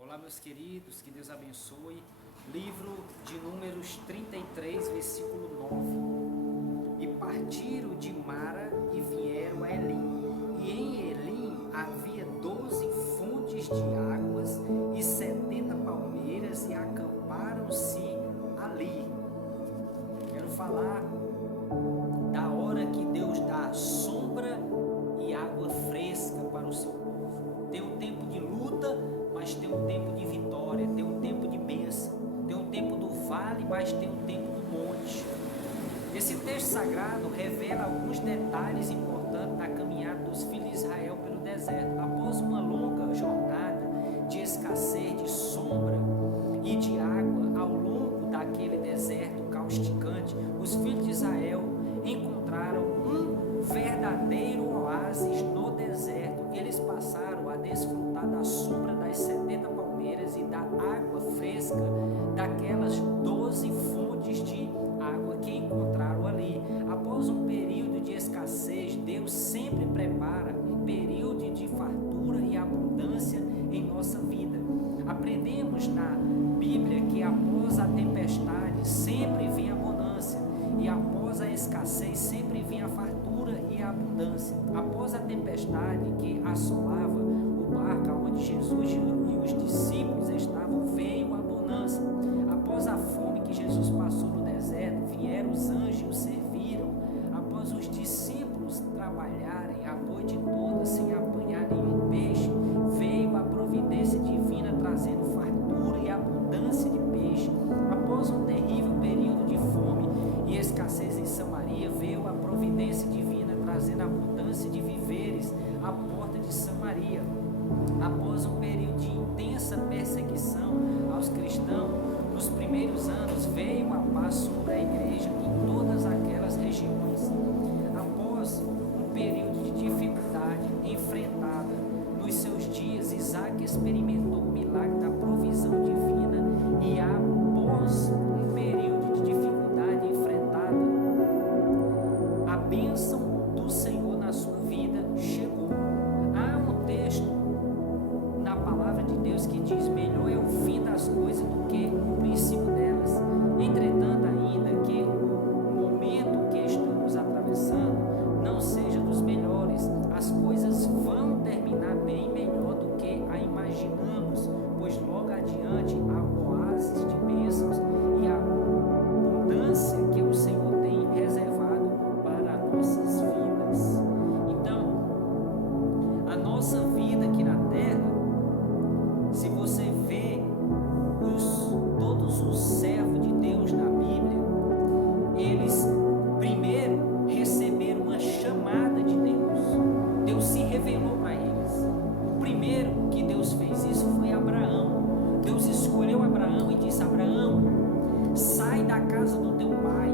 Olá, meus queridos, que Deus abençoe. Livro de Números 33, versículo 9. E partiram de Mara e vieram a Elim. E em Elim havia 12 fontes de águas e 70 palmeiras, e acamparam-se ali. Quero falar da hora que Deus dá sombra e água fresca para o seu povo. Tem um tempo de luta, mas tem um tempo de vitória, tem um tempo de bênção, tem um tempo do vale, mas tem um tempo do monte. Esse texto sagrado revela alguns detalhes importantes da caminhada dos filhos de Israel pelo deserto. Após uma longa jornada de escassez de sombra e de água ao longo daquele deserto causticante, os filhos de Israel encontraram um verdadeiro oásis no deserto. Eles passaram a desfrutar da sombra das 70 palmeiras e da água fresca daquelas 12 fontes de água que encontraram ali. Após um período de escassez, Deus sempre prepara um período de fartura e abundância em nossa vida. Aprendemos na Bíblia que após a tempestade sempre vem a bonança, e após a escassez sempre vem a fartura e a abundância. Após a tempestade que assolava o barco onde Jesus e os discípulos estavam, veio a bonança. Após a fome que Jesus passou no deserto, vieram os anjos e o serviram. Após os discípulos trabalharem a noite toda sem apanhar nenhum peixe, veio a providência divina trazendo fartura e abundância de peixe. Após um terrível período de fome e escassez em Samaria, veio a providência divina trazendo abundância de víveres à porta de Samaria. Após um período de intensa perseguição aos cristãos, nos primeiros anos veio a paz sobre a igreja em todas aquelas regiões. Após um período de dificuldade enfrentada nos seus dias, Isaac experimentou o milagre da provisão divina, e após um período de dificuldade enfrentada, a bênção do Senhor na sua vida chegou. Há um texto na palavra de Deus que diz: melhor é o fim das coisas do que o princípio delas. Entretanto, ainda que o momento que estamos atravessando não seja dos melhores, as coisas vão terminar bem melhor do que a imaginamos, pois logo adiante há oásis de bênçãos e a abundância que o Senhor tem reservado para nossas vidas. Então, a nossa vida aqui na terra, se você vê todos os servos de Deus na Bíblia, eles primeiro receberam uma chamada de Deus. Deus se revelou para eles. O primeiro que Deus fez isso foi Abraão. Deus escolheu Abraão e disse: Abraão, sai da casa do teu pai